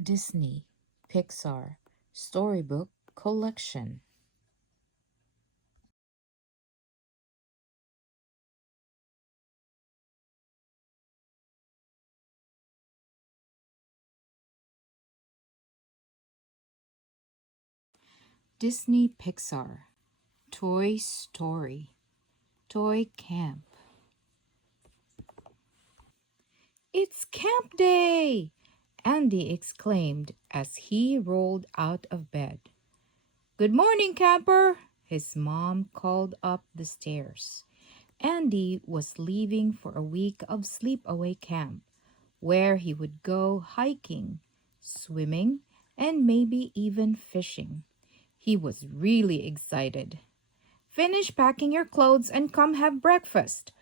Disney, PIXAR, Storybook Collection. Disney PIXAR, Toy Story, Toy Camp. It's camp day! Andy exclaimed as he rolled out of bed. Good morning, camper! His mom called up the stairs. Andy was leaving for a week of sleepaway camp, where he would go hiking, swimming, and maybe even fishing. He was really excited. Finish packing your clothes and come have breakfast,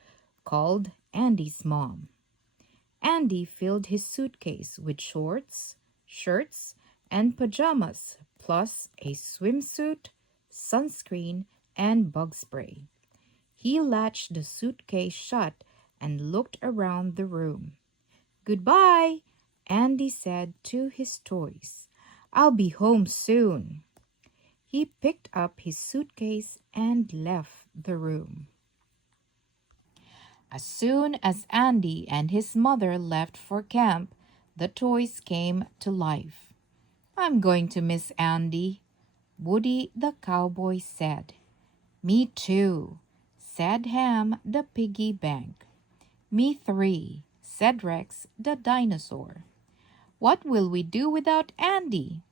called Andy's mom. Andy filled his suitcase with shorts, shirts, and pajamas, plus a swimsuit, sunscreen, and bug spray. He latched the suitcase shut and looked around the room. Goodbye, Andy said to his toys. I'll be home soon. He picked up his suitcase and left the room. As soon as Andy and his mother left for camp, the toys came to life. I'm going to miss Andy, Woody the cowboy said. Me too, said Ham the piggy bank. Me three, said Rex the dinosaur. What will we do without Andy?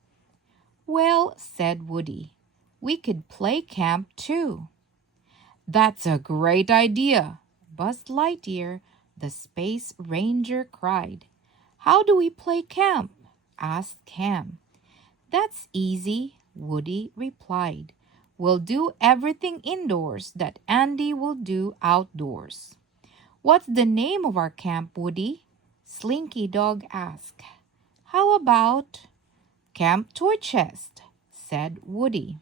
Well, said Woody, we could play camp too. That's a great idea, Buzz Lightyear, the Space Ranger, cried. How do we play camp? Asked Ham. That's easy, Woody replied. We'll do everything indoors that Andy will do outdoors. What's the name of our camp, Woody? Slinky Dog asked. How about Camp Toy Chest, said Woody.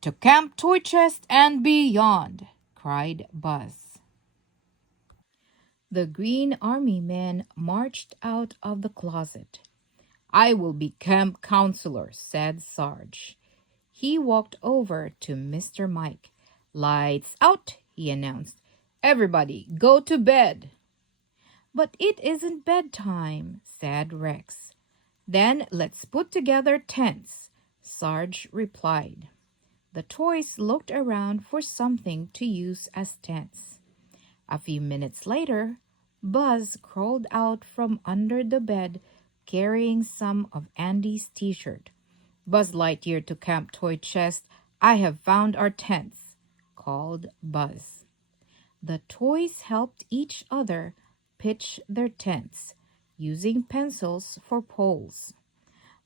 To Camp Toy Chest and beyond, cried Buzz. The Green Army men marched out of the closet. I will be camp counselor, said Sarge. He walked over to Mr. Mike. Lights out, he announced. Everybody, go to bed. But it isn't bedtime, said Rex. Then let's put together tents, Sarge replied. The toys looked around for something to use as tents. A few minutes later, Buzz crawled out from under the bed carrying some of Andy's t-shirt. Buzz Lightyear to Camp Toy Chest. I have found our tents, called Buzz. The toys helped each other pitch their tents, using pencils for poles.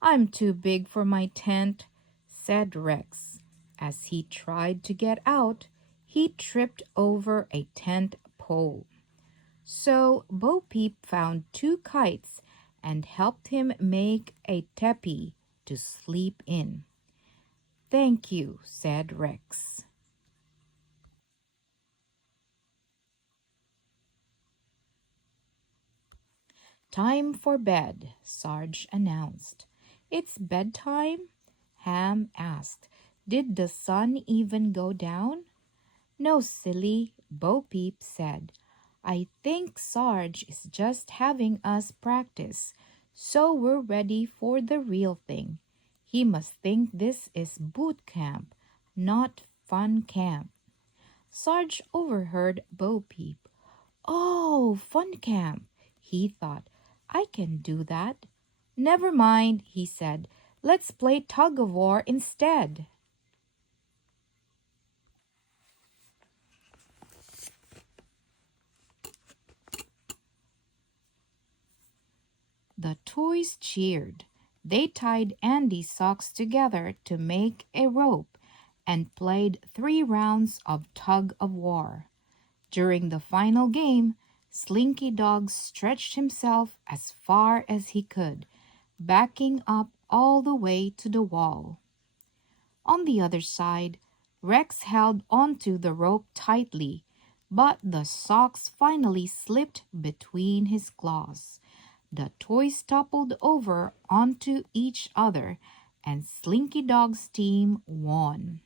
I'm too big for my tent, said Rex. As he tried to get out, he tripped over a tent pole. So Bo Peep found two kites and helped him make a teepee to sleep in. Thank you, said Rex. Time for bed, Sarge announced. It's bedtime? Ham asked. Did the sun even go down? No, silly, Bo Peep said. I think Sarge is just having us practice, so we're ready for the real thing. He must think this is boot camp, not fun camp. Sarge overheard Bo Peep. Oh, fun camp, he thought. I can do that. Never mind, he said. Let's play tug of war instead. The toys cheered. They tied Andy's socks together to make a rope and played 3 rounds of tug of war. During the final game, Slinky Dog stretched himself as far as he could, backing up all the way to the wall. On the other side, Rex held onto the rope tightly, but the socks finally slipped between his claws. The toys toppled over onto each other, and Slinky Dog's team won.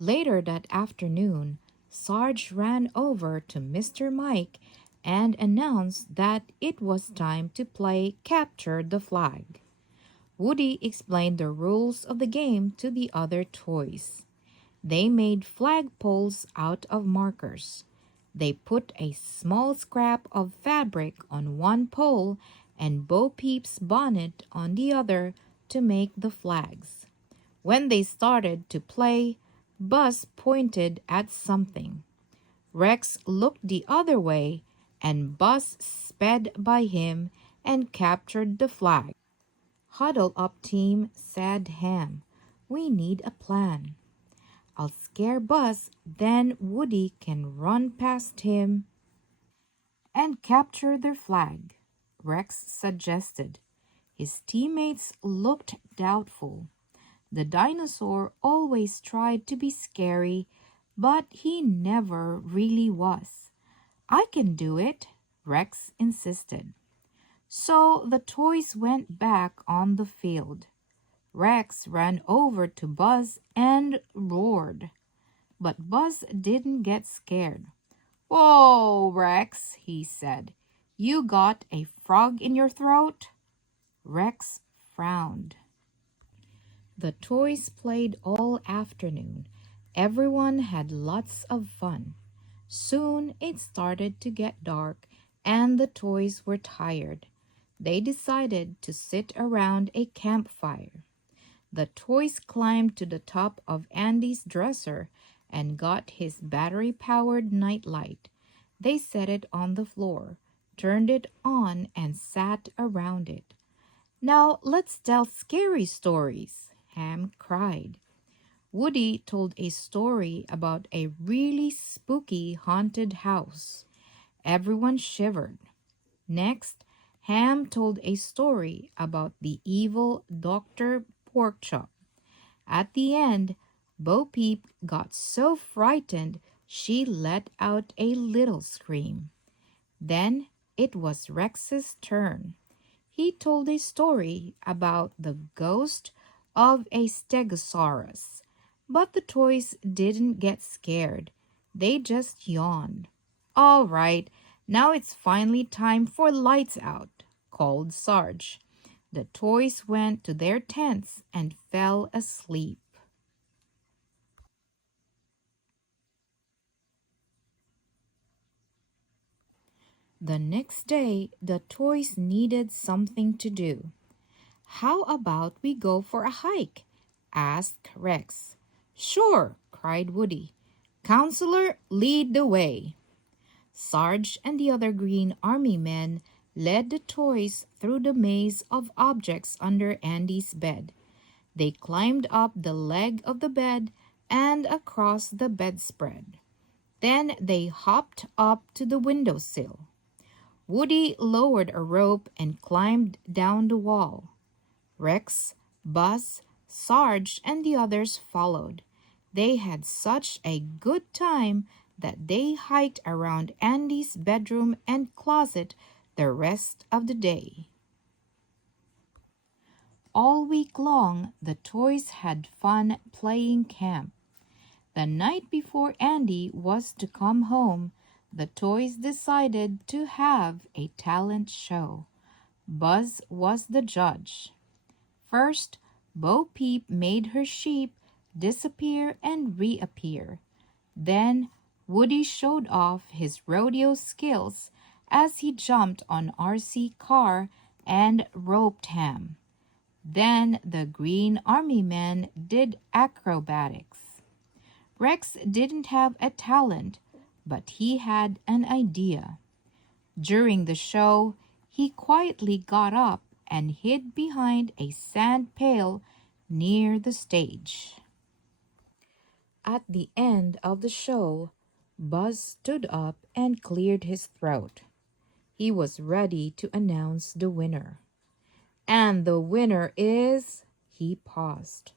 Later that afternoon, Sarge ran over to Mr. Mike and announced that it was time to play Capture the Flag. Woody explained the rules of the game to the other toys. They made flagpoles out of markers. They put a small scrap of fabric on one pole and Bo Peep's bonnet on the other to make the flags. When they started to play, Buzz pointed at something. Rex looked the other way, and Buzz sped by him and captured the flag. "Huddle up, team," said Ham. "We need a plan. I'll scare Buzz, then Woody can run past him and capture their flag," Rex suggested. His teammates looked doubtful. The dinosaur always tried to be scary, but he never really was. "I can do it," Rex insisted. So the toys went back on the field. Rex ran over to Buzz and roared. But Buzz didn't get scared. "Whoa, Rex," he said. "You got a frog in your throat?" Rex frowned. The toys played all afternoon. Everyone had lots of fun. Soon it started to get dark, and the toys were tired. They decided to sit around a campfire. The toys climbed to the top of Andy's dresser and got his battery-powered nightlight. They set it on the floor, turned it on, and sat around it. "Now let's tell scary stories," Ham cried. Woody told a story about a really spooky haunted house. Everyone shivered. Next, Ham told a story about the evil Dr. Porkchop. At the end, Bo Peep got so frightened she let out a little scream. Then it was Rex's turn. He told a story about the ghost of a stegosaurus. But the toys didn't get scared. They just yawned. "All right, now it's finally time for lights out," called Sarge. The toys went to their tents and fell asleep. The next day, the toys needed something to do. "How about we go for a hike?" asked Rex. "Sure," cried Woody. "Counselor, lead the way." Sarge and the other Green Army men led the toys through the maze of objects under Andy's bed. They climbed up the leg of the bed and across the bedspread. Then they hopped up to the windowsill. Woody lowered a rope and climbed down the wall. Rex, Buzz, Sarge, and the others followed. They had such a good time that they hiked around Andy's bedroom and closet the rest of the day. All week long, the toys had fun playing camp. The night before Andy was to come home, the toys decided to have a talent show. Buzz was the judge. First, Bo Peep made her sheep disappear and reappear. Then Woody showed off his rodeo skills as he jumped on RC car and roped Ham. Then the Green Army men did acrobatics. Rex didn't have a talent, but he had an idea. During the show, he quietly got up and hid behind a sand pail near the stage. At the end of the show, Buzz stood up and cleared his throat. He was ready to announce the winner. "And the winner is—" He paused.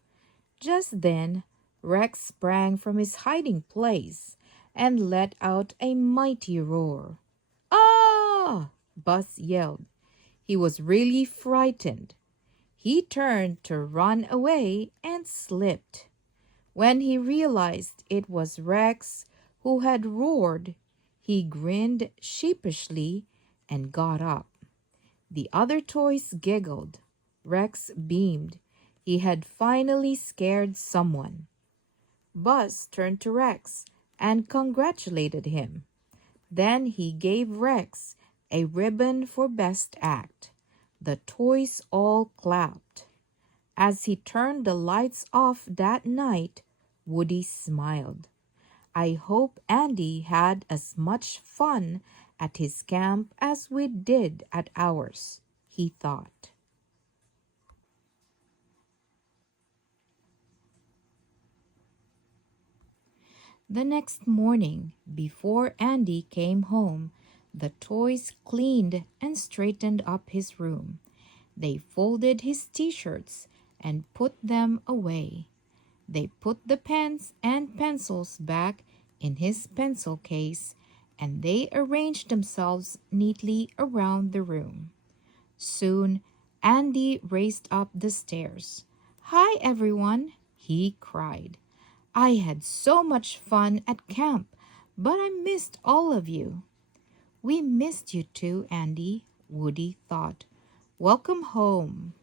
Just then, Rex sprang from his hiding place and let out a mighty roar. "Ah!" Ah! Buzz yelled. He was really frightened. He turned to run away and slipped. When he realized it was Rex who had roared, he grinned sheepishly and got up. The other toys giggled. Rex beamed. He had finally scared someone. Buzz turned to Rex and congratulated him. Then he gave Rex a ribbon for Best Act. The toys all clapped. As he turned the lights off that night, Woody smiled. I hope Andy had as much fun at his camp as we did at ours, he thought. The next morning, before Andy came home, the toys cleaned and straightened up his room. They folded his t-shirts and put them away. They put the pens and pencils back in his pencil case, and they arranged themselves neatly around the room. Soon, Andy raced up the stairs. "Hi, everyone!" he cried. "I had so much fun at camp, but I missed all of you." "We missed you too, Andy," Woody thought. "Welcome home."